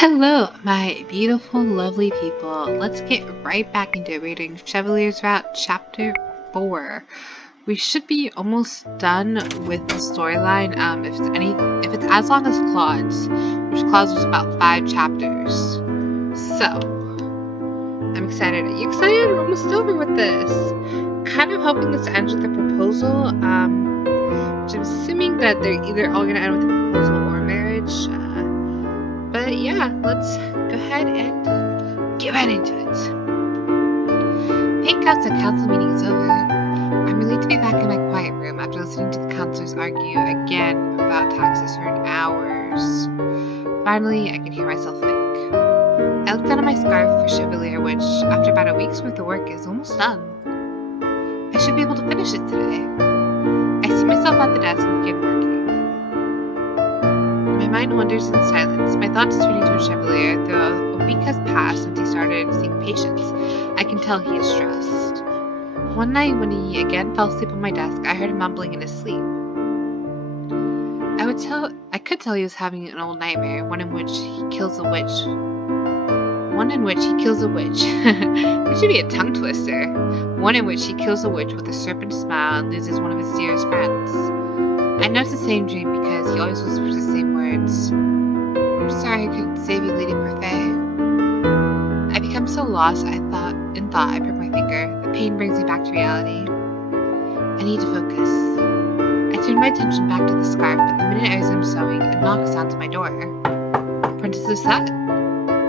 Hello, my beautiful, lovely people. Let's get right back into reading Chevalier's Route, Chapter 4. We should be almost done with the storyline. If it's as long as Claude's, which Claude's was about 5 chapters. So, I'm excited. Are you excited? We're almost over with this. Kind of hoping this ends with a proposal. Which I'm assuming that they're either all gonna end with a proposal or marriage. But yeah, let's go ahead and get right into it. Thank God the council meeting is over. I'm relieved to be back in my quiet room after listening to the counselors argue again about taxes for hours. Finally, I can hear myself think. I looked down at my scarf for Chevalier, which, after about a week's worth of work, is almost done. I should be able to finish it today. I see myself at the desk and begin working. My mind wanders in silence, my thoughts turning to Chevalier. Though a week has passed since he started seeing patients, I can tell he is stressed. One night when he again fell asleep on my desk, I heard him mumbling in his sleep. I could tell he was having an old nightmare, one in which he kills a witch. It should be a tongue twister. One in which he kills a witch with a serpent smile and loses one of his dearest friends. I know it's the same dream because he always whispers the same words. I'm sorry I couldn't save you, Lady Parfait. I become so lost I prick my finger. The pain brings me back to reality. I need to focus. I turn my attention back to the scarf, but the minute I resume sewing, a knock sounds at my door. Princess Lucette?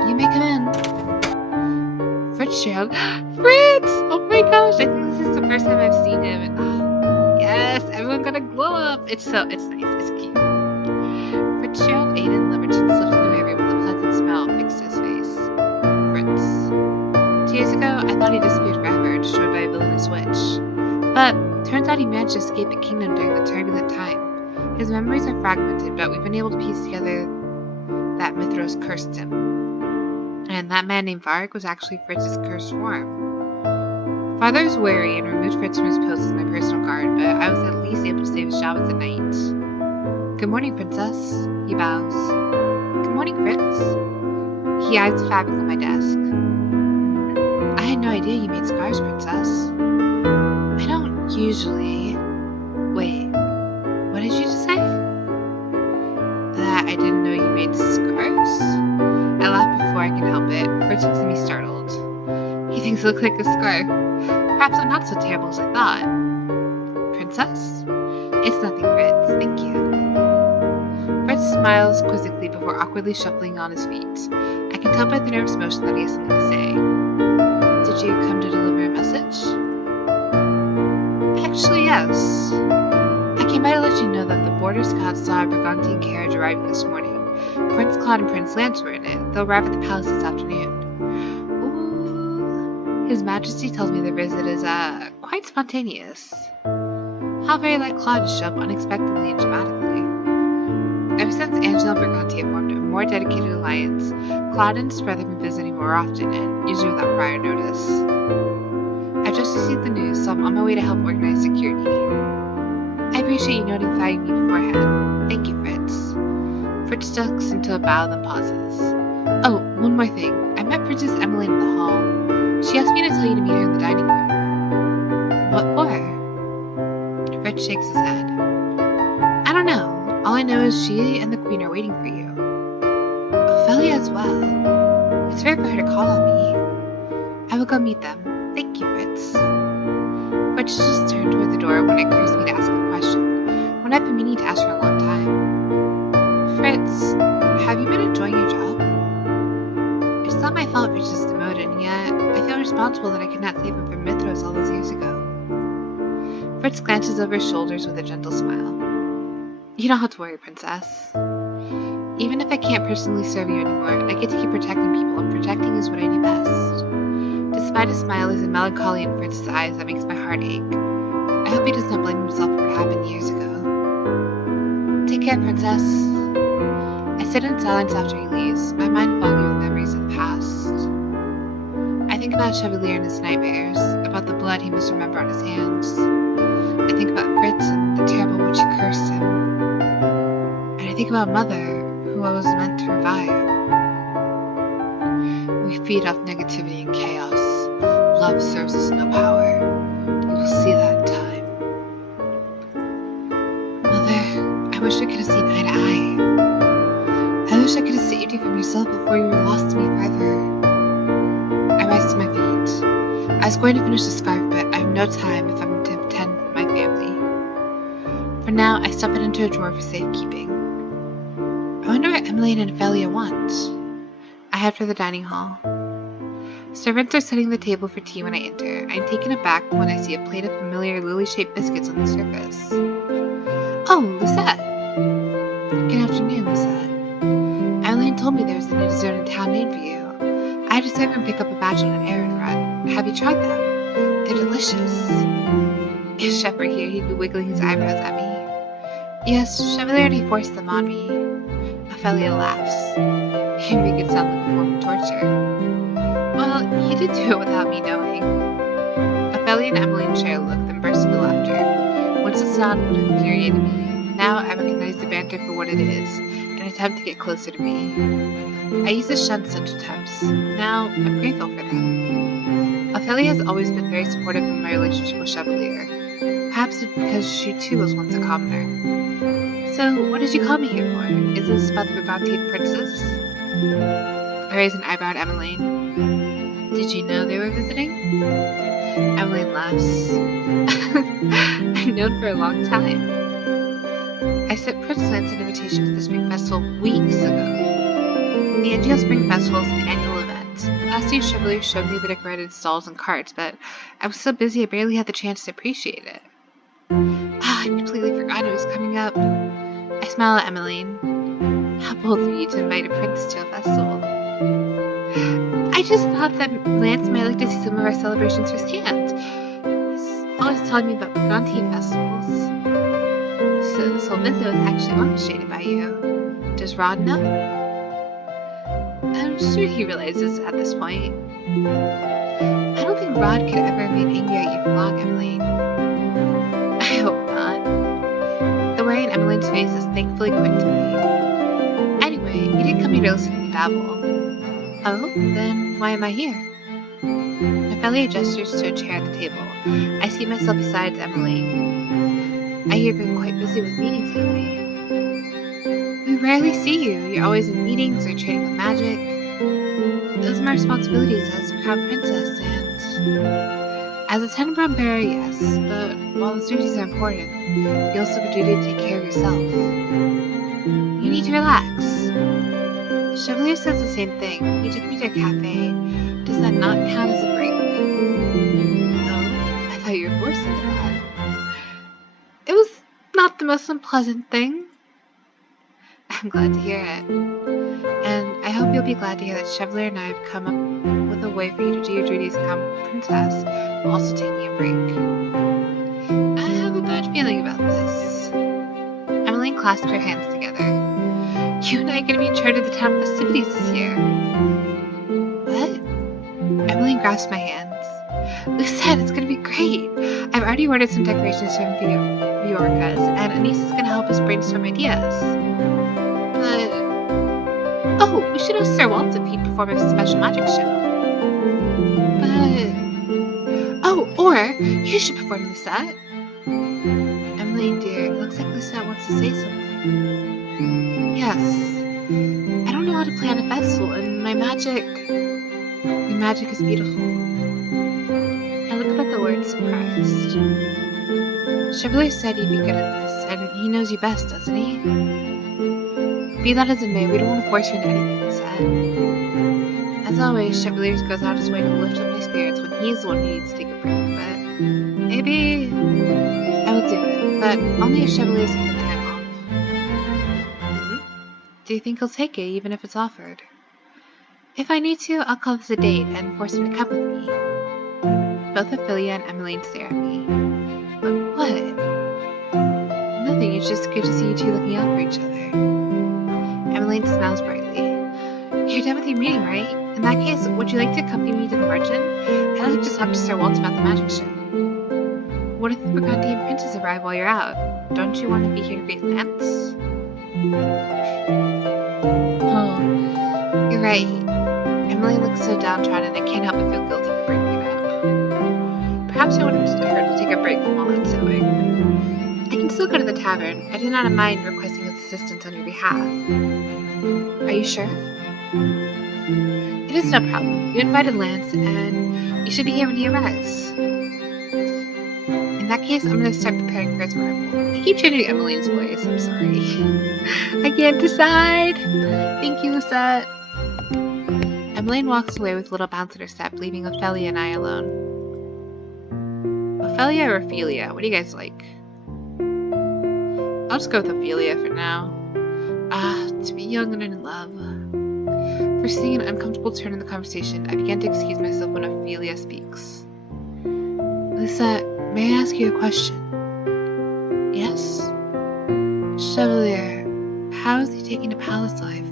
You may come in. Fitzgerald. Fritz! Oh my gosh, I think this is the first time I've seen him. And, yes, everyone got a glow up. It's nice, it's cute. Fitzgerald Aiden Liberton slipped into my room with a pleasant smile fixed to his face. Fritz. 2 years ago, I thought he disappeared forever, destroyed by a villainous witch. But turns out he managed to escape the kingdom during the turbulent time. His memories are fragmented, but we've been able to piece together that Mithras cursed him. And that man named Varg was actually Fritz's cursed form. Father was wary and removed Fritz from his post as my personal guard, but I was at least able to save his job as a knight. Good morning, Princess. He bows. Good morning, Fritz. He eyes the fabric on my desk. I had no idea you made scarves, Princess. I don't usually... Wait, what did you just say? That I didn't know you made scarves? I laugh before I can help it. Fritz looks at me startled. He thinks it looks like a scarf. Perhaps I'm not so terrible as I thought. Princess? It's nothing, Fritz. Thank you. Fritz smiles quizzically before awkwardly shuffling on his feet. I can tell by the nervous motion that he has something to say. Did you come to deliver a message? Actually, yes. I came by to let you know that the Border Scouts saw a Burgundian carriage arriving this morning. Prince Claude and Prince Lance were in it. They'll arrive at the palace this afternoon. Ooh. His Majesty tells me the visit is, quite spontaneous. How very like Claude to show up unexpectedly and dramatically. Ever since Angela and Burgundy have formed a more dedicated alliance, Claude and his brother have been visiting more often, and usually without prior notice. I've just received the news, so I'm on my way to help organize security. I appreciate you notifying me beforehand. Thank you, Fritz. Fritz ducks into a bow, then pauses. Oh, one more thing. I met Princess Emmeline in the hall. She asked me to tell you to meet her in the dining room. What for? Fritz shakes his head. I don't know. All I know is she and the Queen are waiting for you. Ophelia as well. It's rare for her to call on me. I will go meet them. Thank you, Fritz. Fritz just turned toward the door when it occurs to me to ask a question. One I've been meaning to ask for a long time. Fritz, have you been enjoying your job? It's not my fault Fritz is demoted, and yet I feel responsible that I could not save him from Mithras all those years ago. Fritz glances over his shoulders with a gentle smile. You don't have to worry, Princess. Even if I can't personally serve you anymore, I get to keep protecting people, and protecting is what I do best. Despite a smile, there's a melancholy in Fritz's eyes that makes my heart ache. I hope he does not blame himself for what happened years ago. Take care, Princess. I sit in silence after he leaves, my mind foggy with memories of the past. I think about Chevalier and his nightmares, about the blood he must remember on his hands. I think about Fritz and the terrible witch who cursed him. And I think about Mother, who I was meant to revive. feed off negativity and chaos. Love serves us no power. You will see that in time. Mother, I wish we could have seen eye to eye. I wish I could have saved you from yourself before you were lost to me forever. I rise to my feet. I was going to finish the scarf, but I have no time if I'm to attend my family. For now, I stuff it into a drawer for safekeeping. I wonder what Emily and Ophelia want. I head for the dining hall. Servants are setting the table for tea when I enter. I'm taken aback when I see a plate of familiar lily-shaped biscuits on the surface. Oh, Lucette! Good afternoon, Lucette. Emily told me there was a new dessert in town made for you. I had to serve and pick up a batch on an errand run. Have you tried them? They're delicious. If Chef were here, he'd be wiggling his eyebrows at me. Yes, Chevalier already forced them on me. Ophelia laughs. You make it sound like a form of torture. Well, he did do it without me knowing. Ophelia and Emmeline share a look, then burst into laughter. Once the sound would have infuriated me. Now I recognize the banter for what it is, an attempt to get closer to me. I used to shun such attempts. Now I'm grateful for them. Ophelia has always been very supportive of my relationship with Chevalier. Perhaps it's because she too was once a commoner. So, what did you call me here for? Is this about the Brigantian princess? I raise an eyebrow at Emmeline. Did you know they were visiting? Emmeline laughs. I've known for a long time. I sent Prince Lance an invitation to the Spring Festival weeks ago. The Angel's Spring Festival is an annual event. Last year, Chevalier showed me the decorated stalls and carts, but I was so busy I barely had the chance to appreciate it. I completely forgot it was coming up. I smile at Emmeline. How bold of you to invite a prince to a festival. I just thought that Lance might like to see some of our celebrations firsthand. He's always telling me about Brigantian festivals. So this whole visit was actually orchestrated by you. Does Rod know? I'm sure he realizes at this point. I don't think Rod could ever remain angry at you for long, Emmeline. I hope not. The worry in Emmeline's face is thankfully quick to me. Anyway, you didn't come here to listen to me babble. Oh, then why am I here? Ophelia gestures to a chair at the table. I seat myself beside Emmeline. I hear you've been quite busy with meetings lately. We rarely see you. You're always in meetings or training with magic. Those are my responsibilities as Crown Princess and... As a Tenenbaum bearer, yes, but while those duties are important, you also have a duty to take care of yourself. You need to relax. Chevalier says the same thing. He took me to a cafe. Does that not count as a break? No, I thought you were forced into that. It was not the most unpleasant thing. I'm glad to hear it. And I hope you'll be glad to hear that Chevalier and I have come up with a way for you to do your duties as Crown Princess while also taking a break. I have a bad feeling about this. Emmeline clasped her hands together. You and I are going to be in charge of the town festivities this year. What? Emmeline grasped my hands. Lucette, it's going to be great. I've already ordered some decorations from Viorca's, and Anise is going to help us brainstorm ideas. But... Oh, we should have Sir Walter Pete perform a special magic show. But... Oh, or you should perform, Lucette. Emmeline, dear, it looks like Lucette wants to say something. Yes. I don't know how to plan a festival, and my magic... Your magic is beautiful. I look up at the word surprised. Chevalier said you'd be good at this, and he knows you best, doesn't he? Be that as it may, we don't want to force you into anything, he said. As always, Chevalier goes out his way to lift up my spirits when he's the one who needs to take a break, but maybe I will do it, but only if Chevalier's given time off. Do you think he'll take it, even if it's offered? If I need to, I'll call this a date and force him to come with me. Both Ophelia and Emmeline stare at me. But what? Nothing, it's just good to see you two looking out for each other. Emmeline smiles brightly. You're done with your meeting, right? In that case, would you like to accompany me to the margin? I'd like to talk to Sir Walter about the magic show. What if the Brigantian princes arrive while you're out? Don't you want to be here to greet Lance? Oh, you're right. Emily looks so downtrodden I can't help but feel guilty for bringing it up. Perhaps I wanted her to take a break from all that sewing. I can still go to the tavern. I do not mind requesting his assistance on your behalf. Are you sure? It is no problem. You invited Lance, and you should be here when he arrives. In that case, I'm going to start preparing for his arrival. I keep changing Emmeline's voice. I'm sorry. I can't decide. Thank you, Lisette. Emmeline walks away with a little bounce in her step, leaving Ophelia and I alone. Ophelia or Ophelia? What do you guys like? I'll just go with Ophelia for now. To be young and in love. Foreseeing an uncomfortable turn in the conversation, I began to excuse myself when Ophelia speaks. Lisette, may I ask you a question? Yes? Chevalier, how is he taking to palace life?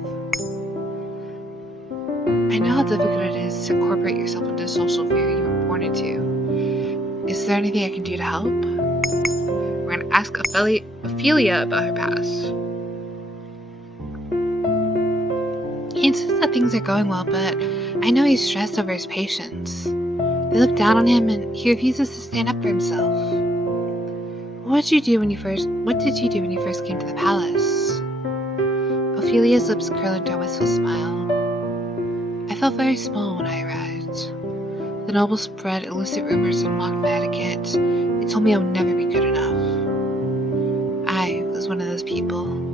I know how difficult it is to incorporate yourself into the social sphere you were born into. Is there anything I can do to help? We're going to ask Ophelia about her past. He insists that things are going well, but I know he's stressed over his patients. They look down on him, and he refuses to stand up for himself. What did you do when you first came to the palace? Ophelia's lips curl into a wistful smile. I felt very small when I arrived. The nobles spread illicit rumors and mocked my etiquette. They told me I would never be good enough. I was one of those people.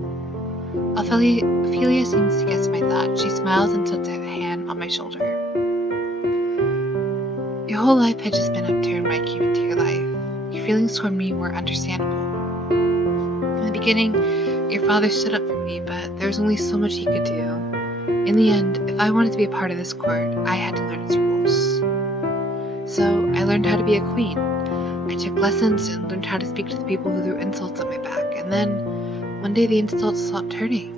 Ophelia seems to guess my thought. She smiles and tilts her hand on my shoulder. Your whole life had just been upturned when I came into your life. Your feelings toward me were understandable. In the beginning, your father stood up for me, but there was only so much he could do. In the end, if I wanted to be a part of this court, I had to learn its rules. So I learned how to be a queen. I took lessons and learned how to speak to the people who threw insults at my back, and then one day the insults stopped turning.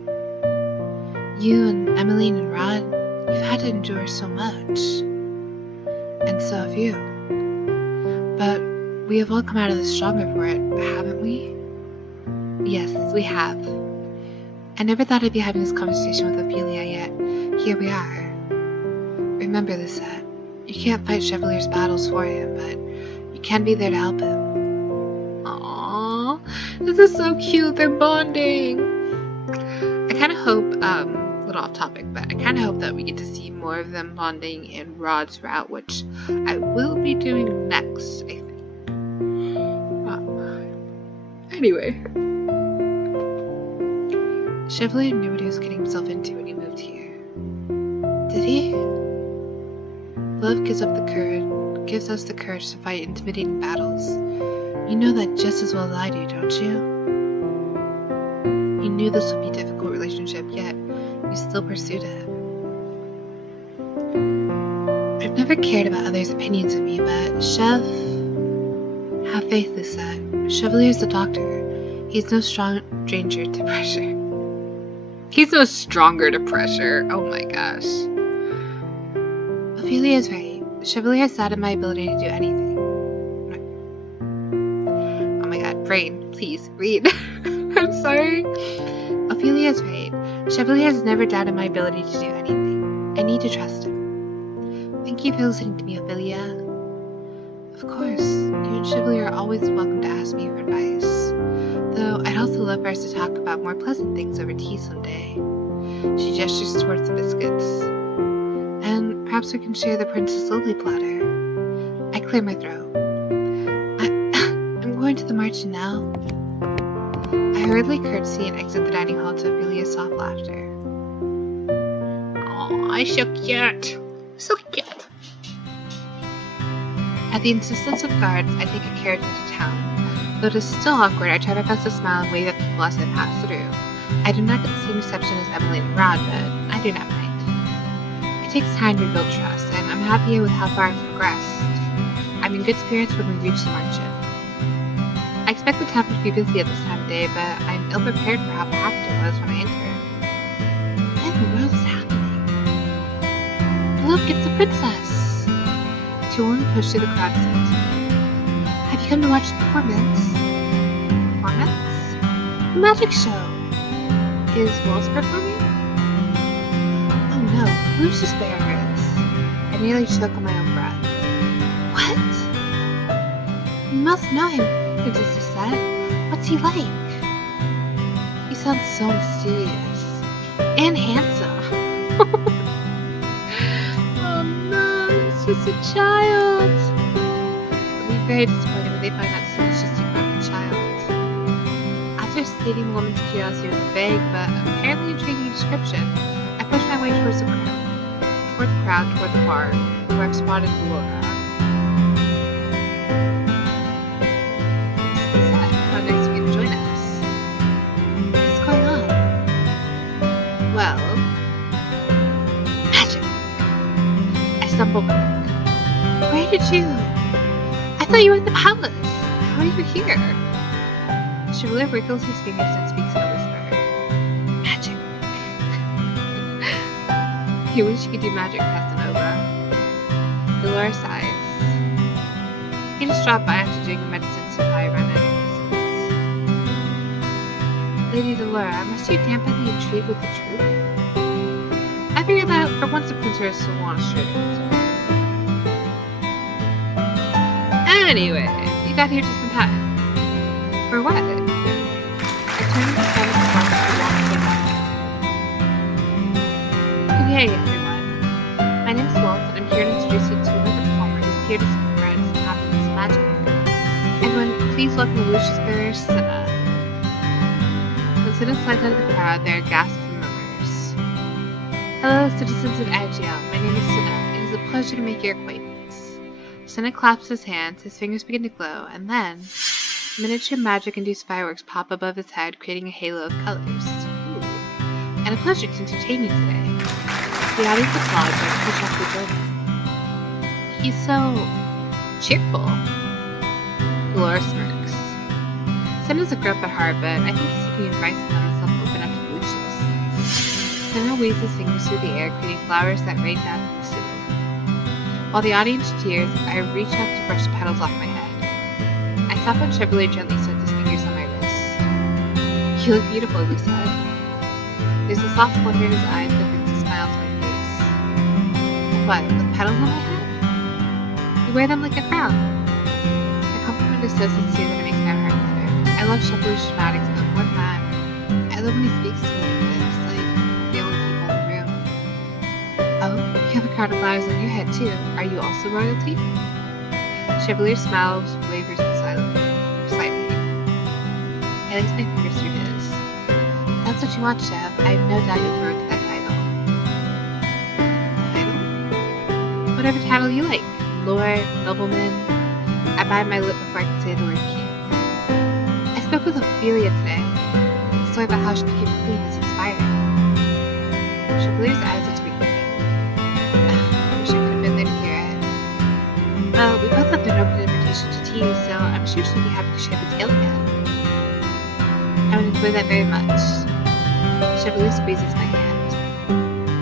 You and Emmeline and Rod, you've had to endure so much. And so have you. But we have all come out of this stronger for it, haven't we? Yes, we have. I never thought I'd be having this conversation with Ophelia, yet here we are. Remember, Lisette, you can't fight Chevalier's battles for him, but you can be there to help him. Aww, this is so cute, they're bonding. I kind of hope, a little off topic, but I kind of hope that we get to see more of them bonding in Rod's route, which I will be doing next, I think. Anyway. Chevalier knew what he was getting himself into when he moved here. Did he? Love gives us the courage to fight intimidating battles. You know that just as well as I do, don't you? You knew this would be a difficult relationship, yet you still pursued it. I've never cared about others' opinions of me, but Chev, have faith, Lisette. Chevalier's the doctor. He's no stranger to pressure. He's no stronger to pressure. Oh my gosh. Ophelia is right. Chevalier has doubted my ability to do anything. Oh my god, brain, please, read. I'm sorry. Ophelia is right. Chevalier has never doubted my ability to do anything. I need to trust him. Thank you for listening to me, Ophelia. Of course, you and Chevalier are always welcome to ask me for advice. Though I'd also love for us to talk about more pleasant things over tea someday. She gestures towards the biscuits. And perhaps we can share the Princess Lily platter. I clear my throat. I'm going to the marching now. I hurriedly curtsy and exit the dining hall to Ophelia's soft laughter. Aw, so cute. So cute. At the insistence of guards, I take a carriage into town. Though it is still awkward, I try my best to smile and wave at people as I pass through. I do not get the same reception as Emily and Rod, but I do not mind. It takes time to rebuild trust, and I'm happier with how far I've progressed. I'm in good spirits when we reach the margin. I expect the tavern to be busy at this time of day, but I'm ill-prepared for how packed it was when I entered. What in the world is happening? Look, it's the princess! Two women push through the crowd to speak to me. Have you come to watch the performance? Performance? The magic show. Is Rose performing? Oh no, who's this bearers? I nearly choke on my own breath. What? You must know him, Princess Lucette. What's he like? He sounds so mysterious. And handsome. Oh no, he's just a child. They'll be very disappointed when they find out Cinna's just a grown child. After stating the woman's curiosity with a vague but apparently intriguing description, I pushed my way towards the crowd, toward the bar, where I spotted Laura. How nice of you to join us. What's going on? Well, magic. I stumbled back. Where did you? I thought you were in the palace. How are you here? Chevalier wriggles his fingers and speaks in a whisper. Magic. You wish you could do magic, Casanova. Dolores sighs. He just dropped by after doing a medicine supply run at his. Lady Dolores, must you dampen the intrigue with the truth? I figured that for once the princess will want a straight answer. Anyway, you got here just in time. For what? I turned to stand at the box to walk to the back. Good day, everyone. My name is Walt, and I'm here to introduce you to another performer who's here to spread some happiness and magic. Everyone, please welcome Lucius bearer, Sinna. When Sinna slides out of the crowd, there are gasps and murmurs. Hello, citizens of Agiel. My name is Sinna. It is a pleasure to make your acquaintance. Sinna claps his hands, his fingers begin to glow, and then miniature magic-induced fireworks pop above his head, creating a halo of colors. Ooh. And a pleasure to entertain you today. The audience applauds as he push the join. He's so cheerful. Dolores smirks. Cinna's a grump at heart, but I think he's seeking advice and letting himself open up to Lucius. Cinna weaves his fingers through the air, creating flowers that rain down from the ceiling. While the audience cheers, I reach out to brush the petals off my head. I stop when Chevalier gently sets his fingers on my wrist. You look beautiful, Lucette. There's a soft wonder in his eyes that brings a smile to my face. What, with petals on my head? You wear them like a crown. The compliment is so sincere that it makes my heart flutter. I love Chevalier's dramatics, but more than that, I love when he speaks to me like this, like the only people in the room. Oh, you have a crown of flowers on your head too. Are you also royalty? Chevalier smiles, wavers slightly. I lace my fingers through his. That's what you want, Chev. I have no doubt you'll grow to that title. Title? Whatever title you like. Lord, nobleman. I bite my lip before I can say the word king. I spoke with Ophelia today. The story about how she became queen is inspiring. Chevalier's eyes are twinkling. I wish I could have been there to hear it. Well, we both left an open invitation to tea, so I'm sure she'd be happy to share the tale again. I would enjoy that very much. Chevalier squeezes my hand.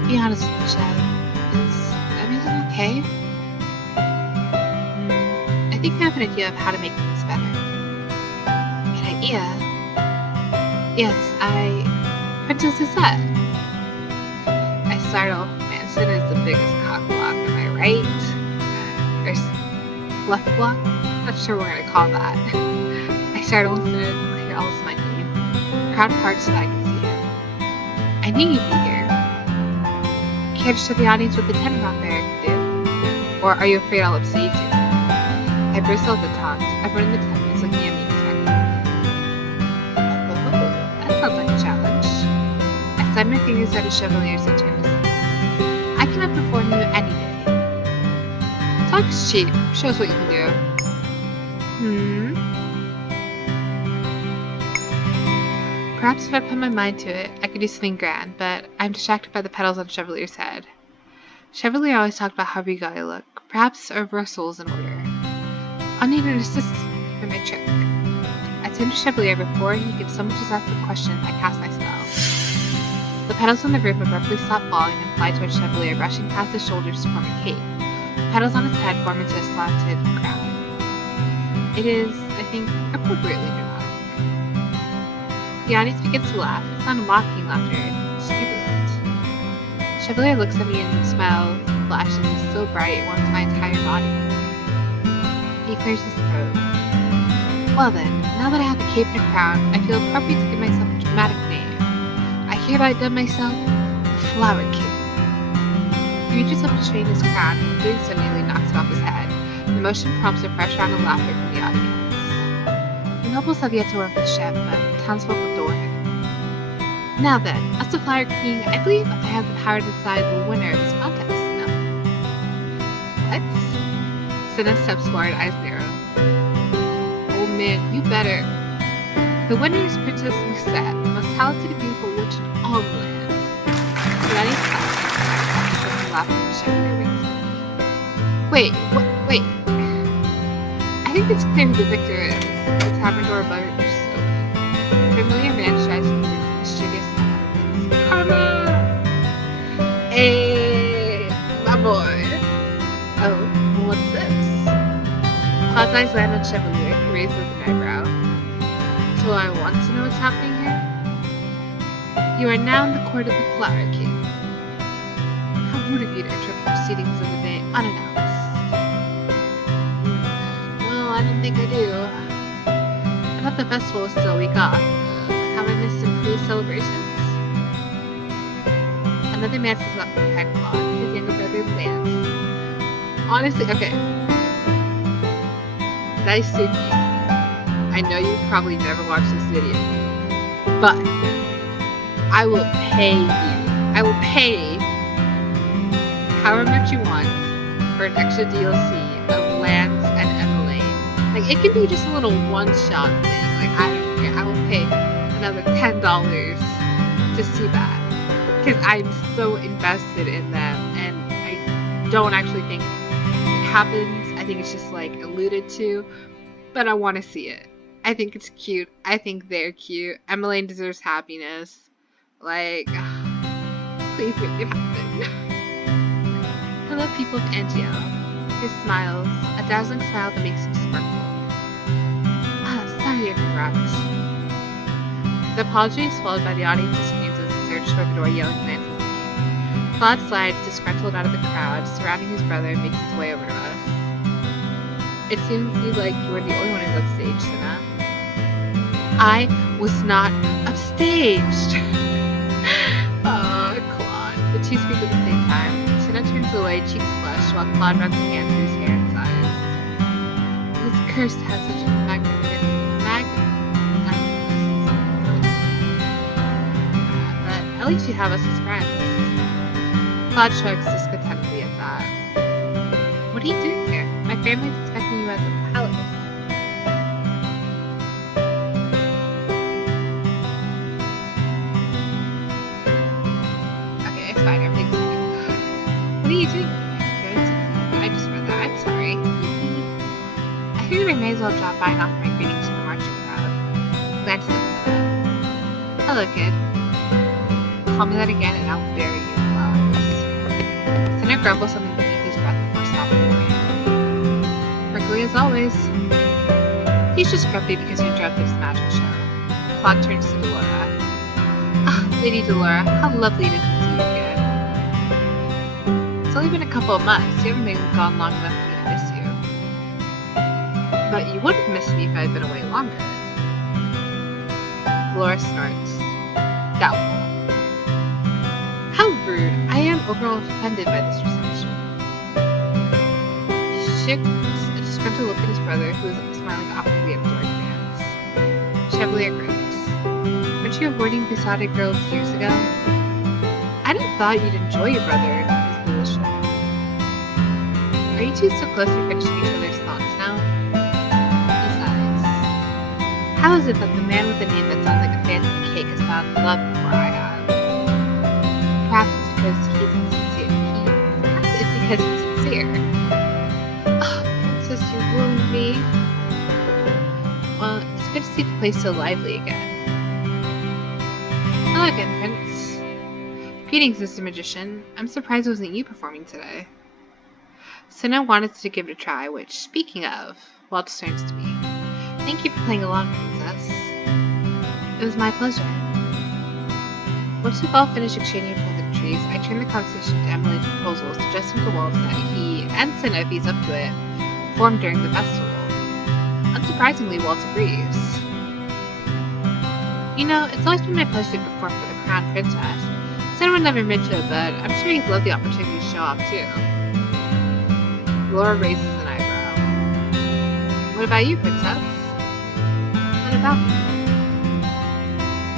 Be honest with me, Chev. Is everything okay? I think I have an idea of how to make things better. An idea? Yes, Princess Lucette. I startle. Man, Sinna is the biggest cock block, am I right? Or left block? Not sure what we're gonna call that. I startle and Sinna clear all of my name. Crowd parts so I can see him. I knew you'd be here. Care to show the audience what the Tenenbaum bear can do? Or are you afraid I'll upset you too? I bristle at the taunt. Everyone in the tent is looking at me expectantly. Oh, that sounds like a challenge. I slide my fingers at a Chevalier's and turn to Sinna. I can outperform you any day. Talk is cheap. Show us what you can do. Perhaps if I put my mind to it, I could do something grand, but I'm distracted by the petals on Chevalier's head. Chevalier always talked about how regal I look. Perhaps a reversal is in order. I'll need an assistant for my trick. I turn to Chevalier before he could so much as ask a question. I cast my spell. The petals on the room abruptly stop falling and fly towards Chevalier, brushing past his shoulders to form a cape. The petals on his head form into a slanted crown. It is, I think, appropriately dramatic. The audience begins to laugh. It's not a mocking laughter, it's jubilant. Chevalier looks at me and smiles flashes is so bright it warms my entire body. He clears his throat. Well then, now that I have the cape and a crown, I feel appropriate to give myself a dramatic name. I hereby dub myself the Flower King. He reaches up to straighten his crown, and doing so nearly knocks it off his head. The motion prompts a fresh round of laughter from the audience. The nobles have yet to work with Chev, but townsfolk adore him. Now then, as the Flower King, I believe I have the power to decide the winner of this contest. No? What? Sinna steps forward, eyes narrow. Oh man, you better. The winner is Princess Lucette, the most talented and beautiful witch in all the land. Granny's laughing from Chevalier rings. Wait. I think it's clear who the victor is. The tavern door above it is open. A familiar man strides through the mischievous inhabitants. Karma! Hey, my boy. Oh, what's this? Cloud's eyes land on Chevalier, who raises an eyebrow. Do I want to know what's happening here? You are now in the court of the Flower King. How rude of you to interrupt the proceedings of the day unannounced. Well, I don't think I do. I thought the festival was still a week off. Have I missed some pre-celebrations? Another man sits up behind Claude, his younger brother Lance. Honestly, okay. Nice to meet you. I know you probably never watched this video, but I will pay you. I will pay however much you want for an extra DLC of Lance and Emily. Like, it can be just a little one-shot thing. Like, I don't care. I will pay another $10 to see that. Because I'm so invested in them, and I don't actually think it happens. I think it's just, like, alluded to, but I want to see it. I think it's cute. I think they're cute. Emmeline deserves happiness. Like, please make it happen. Hello, people of Angiel. His smiles, a dazzling smile that makes him sparkle. Sorry, I interrupt. The apology is followed by the audience's screams as he surges toward the door, yelling Lance's name. Claude slides disgruntled out of the crowd, surrounding his brother, and makes his way over to us. It seems like you were the only one who's upstaged, Sinna. I was not upstaged! Claude. The two speak at the same time. Sinna turns away, cheeks flushed, while Claude runs his hand through his hair and sighs. He was cursed to have such a but at least you have us as friends. Claude shrugs discontentedly at that. What are you doing here? My family's expecting you at the palace. Okay, it's fine. Everything's fine. What are you doing here? I just read that. I'm sorry. I figured I may as well drop by and offer my greetings to the marching crowd. Glad to see you. Hello, kid. Call me that again and I'll bury you in flowers. Sinna grumbles something beneath his breath before stopping away. Prickly as always. He's just grumpy because you interrupted his magic show. Claude turns to Delora. Ah, Lady Delora, how lovely it is to see you again. It's only been a couple of months. You haven't been gone long enough for me to miss you. But you would have missed me if I had been away longer. Delora snorts. Doubtful. How rude. I am overall offended by this reception. He shakes a disgruntled look at his brother, who is smiling awkwardly at George fans. Chevalier grins. Weren't you avoiding besotted girls years ago? I'd have thought you'd enjoy your brother, his bullish. Are you two so close you're finishing each other's thoughts now? He sighs. How is it that the man with a name that sounds like a fancy cake has found love before I have? Perhaps it's because he's insincere. Perhaps it's because he's sincere. Oh, Princess, you wound me. Well, it's good to see the place so lively again. Hello again, Prince. Greetings, Mr. Magician. I'm surprised it wasn't you performing today. Sinna wanted to give it a try, which, speaking of, Waltz turns to me. Thank you for playing along, Princess. It was my pleasure. Once we've all finished exchanging for the pleasantries, I turned the conversation to Emily's proposal, suggesting to Walt that he, and Cinna, if he's up to it, perform during the festival. Unsurprisingly, Walt agrees. You know, it's always been my pleasure to perform for the Crown Princess. Cinna would never admit to it, but I'm sure he'd love the opportunity to show off too. Laura raises an eyebrow. What about you, Princess? What about me?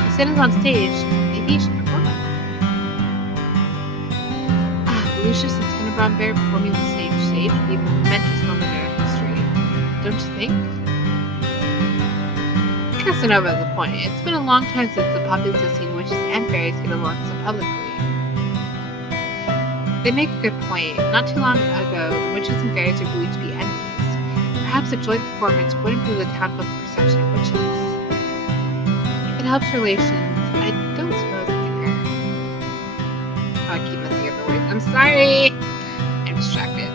If Cinna's on stage, maybe you should perform. Lucius and Tenebron performing the same stage would be a momentous moment in our history. Don't you think? Casanova has a point. It's been a long time since the populace has seen witches and fairies get along so publicly. They make a good point. Not too long ago, the witches and fairies were believed to be enemies. Perhaps a joint performance would improve the townfolk's perception of witches. If it helps relations, I don't suppose it can hurt. Oh, I keep messing up the words. I'm sorry! I'm distracted.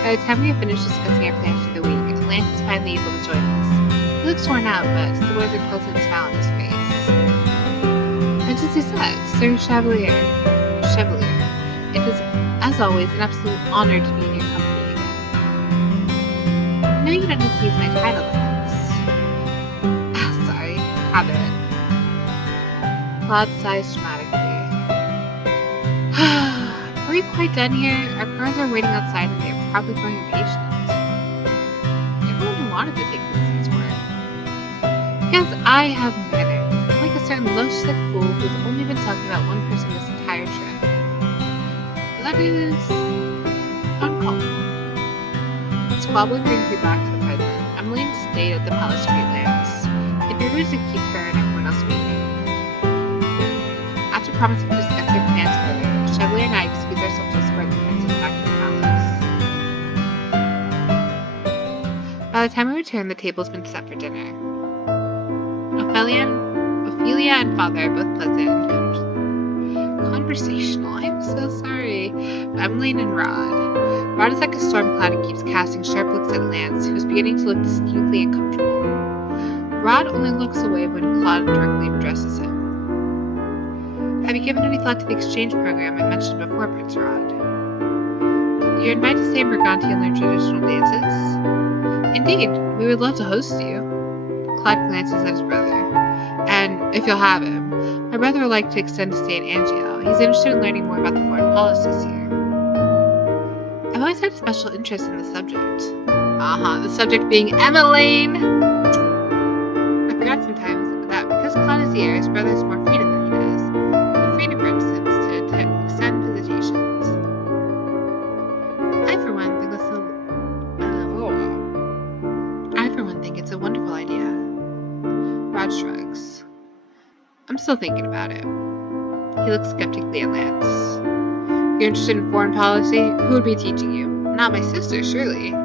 By the time we have finished discussing our plans for the week, Lance is finally able to join us. He looks worn out, but still wears a pleasant smile on his face. Princess Lucette, Sir Chevalier. It is, as always, an absolute honor to be in your company again. No, you don't need to use my title, Lance. Sorry, habit. Claude sighs dramatically. Are we quite done here? Our cars are waiting outside and they are probably growing impatient. Everyone who wanted to take these seats were. Because I have manners, like a certain low-sick fool who's only been talking about one person this entire trip. That is uncalled for. Squabbling brings me back to the present. Emmeline stayed at the Palace Street Lamps. It'd be rude to keep her and everyone else waiting. After promising to discuss their plans further, Chevalier and I excused ourselves to escort the princess back to the palace. By the time we returned, the table's been set for dinner. Ophelia and Father are both pleasant and conversational. I'm so sorry. Emmeline and Rod. Rod is like a storm cloud and keeps casting sharp looks at Lance, who's beginning to look distinctly uncomfortable. Rod only looks away when Claude directly addresses him. Have you given any thought to the exchange program I mentioned before, Prince Rod? You're invited to stay in Briganti and learn traditional dances? Indeed, we would love to host you. Claude glances at his brother. And, if you'll have him, my brother would like to extend his stay in Angio. He's interested in learning more about the foreign policies here. I've always had a special interest in the subject. The subject being Emmeline! I forgot sometimes that because Claude is the heir, his brother has more freedom than he does. The freedom, for instance, to extend visitations. I, for one, think it's a wonderful idea. Rod shrugs. I'm still thinking about it. He looks skeptically at Lance. You're interested in foreign policy? Who would be teaching you? Not my sister, surely. You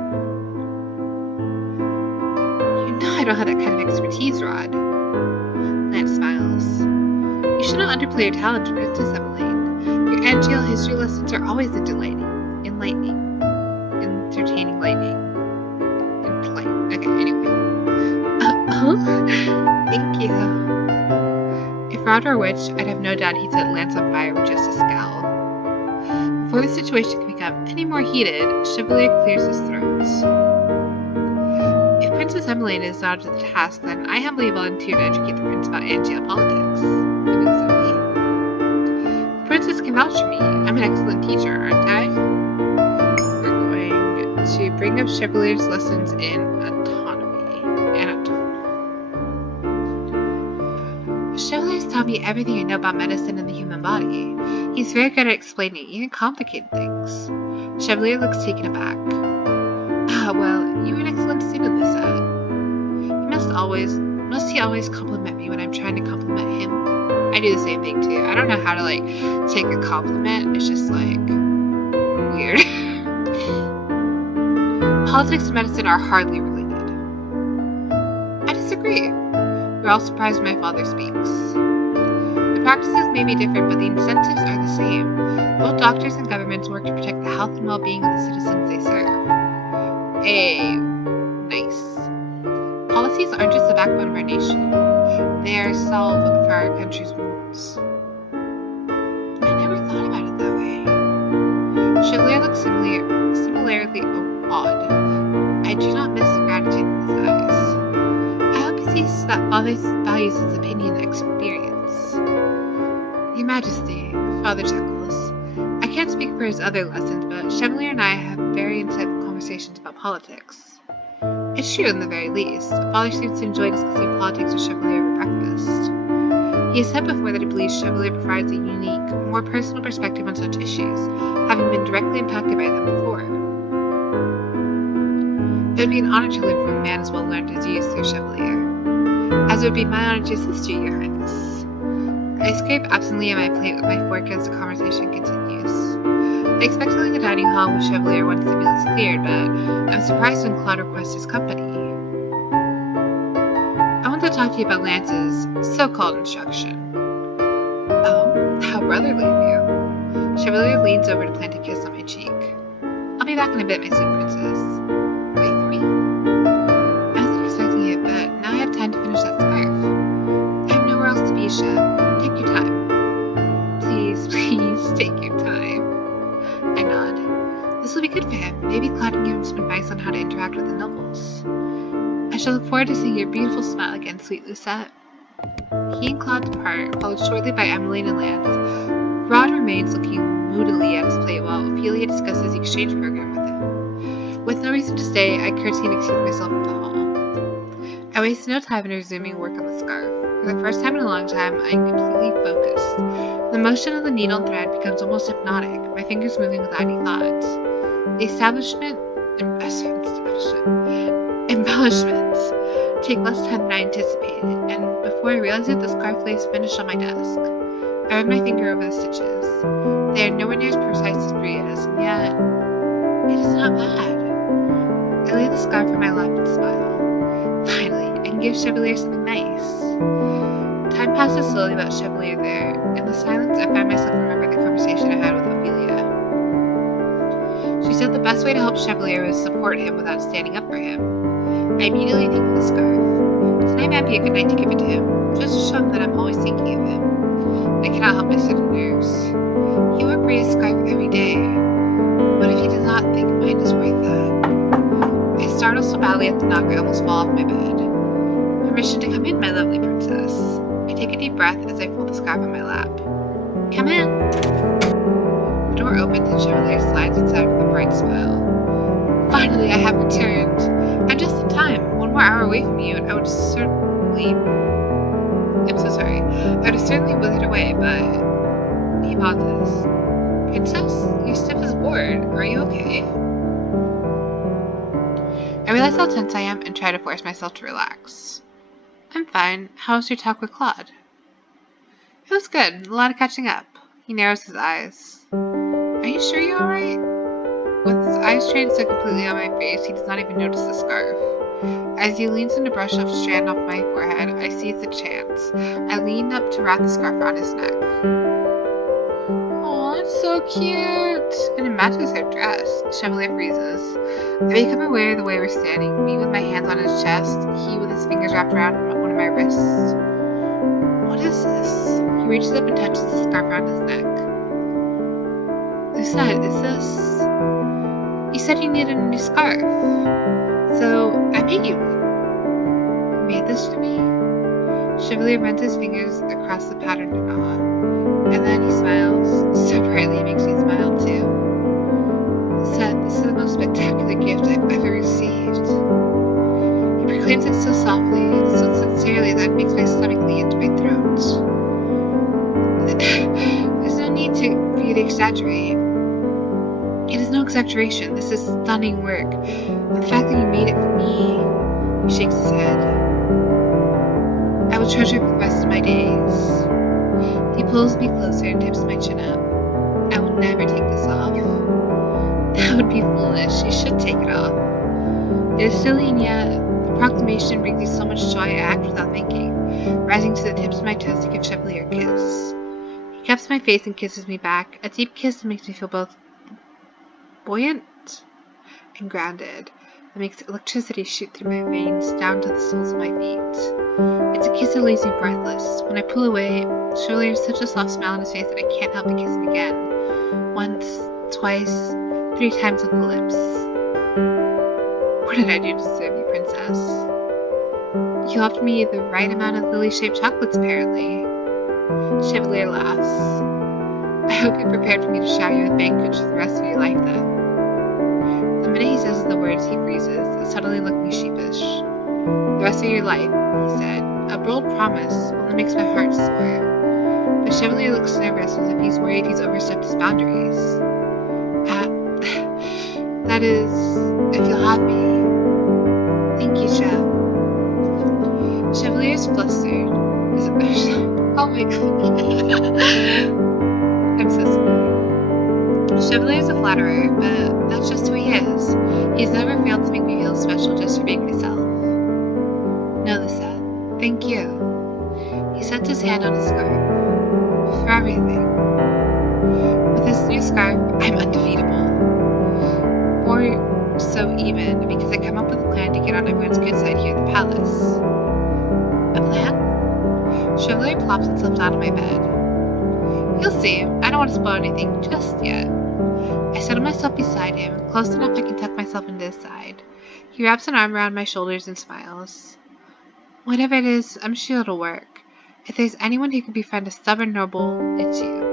know I don't have that kind of expertise, Rod. Lance smiles. You should not underplay your talent, Princess Emmeline. Your Angel history lessons are always entertaining. Okay, anyway. Thank you. If Rod were a witch, I'd have no doubt he'd set Lance on fire with just a scowl. Before the situation can become any more heated, Chevalier clears his throat. If Princess Emmeline is not up to the task, then I humbly volunteer to educate the prince about Angel politics. The princess can vouch for me. I'm an excellent teacher, aren't I? We're going to bring up Chevalier's lessons in Chevalier's taught me everything I know about medicine and the human body. He's very good at explaining even complicated things. Chevalier looks taken aback. Well, you were an excellent student, Lucette. Must he always compliment me when I'm trying to compliment him? I do the same thing too. I don't know how to take a compliment. It's just weird. Politics and medicine are hardly related. I disagree. We're all surprised when my father speaks. The practices may be different, but the incentives are the same. Both doctors and governments work to protect the health and well-being of the citizens they serve. Nice. Policies aren't just the backbone of our nation. They are salve for our country's wounds. frankly awed. I do not miss the gratitude in his eyes. I hope he sees that Father values his opinion and experience. Your Majesty, Father chuckles. I can't speak for his other lessons, but Chevalier and I have very insightful conversations about politics. It's true in the very least. Father seems to enjoy discussing politics with Chevalier over breakfast. He has said before that he believes Chevalier provides a unique, more personal perspective on such issues, having been directly impacted by them before. It would be an honor to learn from a man as well learned as you, Sir Chevalier. As it would be my honor to assist you, Your Highness. I scrape absently at my plate with my fork as the conversation continues. I expect to leave the dining hall with Chevalier once the meal is cleared, but I'm surprised when Claude requests his company. I want to talk to you about Lance's so-called instruction. Oh, how brotherly of you. Chevalier leans over to plant a kiss on my cheek. I'll be back in a bit, my sweet princess. Wait for me? I wasn't expecting it, but now I have time to finish that scarf. I have nowhere else to be, Chef. Take your time. Please, please, take your time. I nod. This will be good for him. Maybe Claude can give him some advice on how to interact with the nobles. I shall look forward to seeing your beautiful smile again, sweet Lucette. He and Claude depart, followed shortly by Emmeline and Lance. Rod remains looking moodily at his plate while Ophelia discusses the exchange program with him. With no reason to stay, I curtsy and excuse myself in the hall. I waste no time in resuming work on the scarf. For the first time in a long time, I am completely focused. The motion of the needle and thread becomes almost hypnotic, my fingers moving without any thought. The embellishments take less time than I anticipated, and before I realize it, the scarf lays finished on my desk. I run my finger over the stitches. They are nowhere near as precise as Bria's, and yet it is not bad. I lay the scarf on my lap and smile. Finally, I can give Chevalier something nice. Time passes slowly without Chevalier there. In the silence, I find myself remembering the conversation I had with Ophelia. She said the best way to help Chevalier was to support him without standing up for him. I immediately think of the scarf. Tonight might be a good night to give it to him, just to show him that I'm always thinking of him. I cannot help my sudden nerves. He wore Bria's scarf every day. What if he does not think mine is worth that? I startle so badly at the knock I almost fall off my bed. Permission to come in, my lovely princess. I take a deep breath as I fold the scarf on my lap. Come in. The door opens and Chevalier slides inside with a bright smile. Finally, I have returned. I'm just in time. 1 more hour away from you, and I would certainly... I'm so sorry. I would have certainly withered away, but... He pauses. Princess, you're stiff as a board. Are you okay? I realize how tense I am and try to force myself to relax. I'm fine. How was your talk with Claude? It was good. A lot of catching up. He narrows his eyes. Are you sure you're alright? With his eyes trained so completely on my face, he does not even notice the scarf. As he leans in to brush off a strand off my forehead, I seize the chance. I lean up to wrap the scarf around his neck. Aw, it's so cute! And it matches her dress. Chevalier freezes. I become aware of the way we're standing, me with my hands on his chest, he with his fingers wrapped around one of my wrists. What is this? He reaches up and touches the scarf around his neck. Lucette, is this... You said you needed a new scarf. So, I made you one. You made this for me? Chevalier runs his fingers across the pattern in awe. And then he smiles. So brightly it makes me smile too. Lucette, this is the most spectacular gift I've ever received. He proclaims it so softly, so sincerely that it makes my stomach lean into my throat. There's no need for you to exaggerate. It is no exaggeration. This is stunning work. And the fact that you made it for me, he shakes his head. I will treasure it for the rest of my days. He pulls me closer and tips my chin up. I will never take this off. That would be foolish. You should take it off. It is silly, and yet the proclamation brings me so much joy I act without thinking, rising to the tips of my toes to give Chevalier a kiss. He cups my face and kisses me back, a deep kiss that makes me feel both buoyant and grounded, that makes electricity shoot through my veins down to the soles of my feet. It's a kiss that leaves me breathless. When I pull away, Chevalier has such a soft smile on his face that I can't help but kiss him again. Once, twice, 3 times on the lips. What did I do to deserve you, princess? You offered me the right amount of lily-shaped chocolates, apparently. Chevalier laughs. I hope you're prepared for me to shower you with banquets for the rest of your life, then. The minute he says the words, he freezes, suddenly looking sheepish. The rest of your life, he said. A bold promise only makes my heart soar. But Chevalier looks nervous as if he's worried he's overstepped his boundaries. That is, if you'll have me. Thank you, Chef. Chevalier's flustered. Oh my god. I'm so sorry. Chevalier's a flatterer, but that's just who he is. He's never failed to make me feel special just for being myself. No, Lisa. Thank you. He sets his hand on his scarf. For everything. With this new scarf, I'm undefeatable. More so even because I come up with a plan to get on everyone's good side here at the palace. A plan? Chevalier plops himself down on my bed. You'll see. I don't want to spoil anything just yet. I settle myself beside him, close enough I can tuck myself into his side. He wraps an arm around my shoulders and smiles. Whatever it is, I'm sure it'll work. If there's anyone who can befriend a stubborn noble, it's you.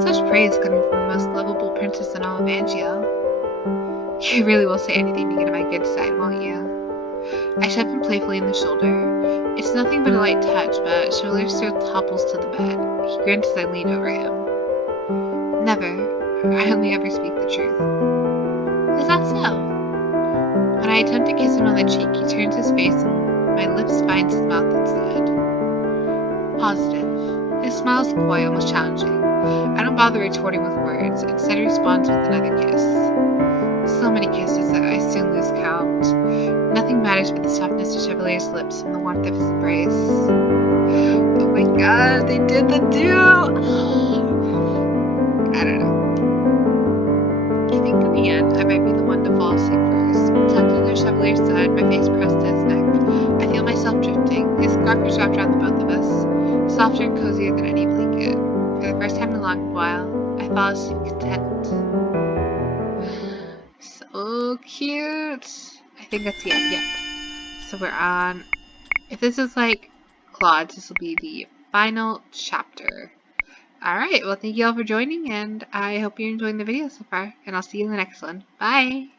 Such praise coming from the most lovable princess in all of Angio. You really will say anything to get on my good side, won't you? I shove him playfully in the shoulder. It's nothing but a light touch, but Chevalier still topples to the bed. He grins as I lean over him. Never. I only ever speak the truth. Is that so? When I attempt to kiss him on the cheek, he turns his face and my lips finds his mouth instead. Positive. His smile is coy, almost challenging. I don't bother retorting with words. Instead, he responds with another kiss. So many kisses that I soon lose count. Nothing matters but the softness of Chevalier's lips and the warmth of his embrace. Oh my god, they did the do! I don't know. I think in the end, I might be the one to fall asleep first. Tucked under Chevalier's side, my face pressed to his neck. I feel myself drifting. His scarf is wrapped around the both of us, softer and cozier than any blanket. For the first time in a long while, I fall asleep content. So cute. I think that's the end. Yeah. So we're on. If this is like Claude's, this will be the final chapter. Alright, well, thank you all for joining, and I hope you're enjoying the video so far, and I'll see you in the next one. Bye!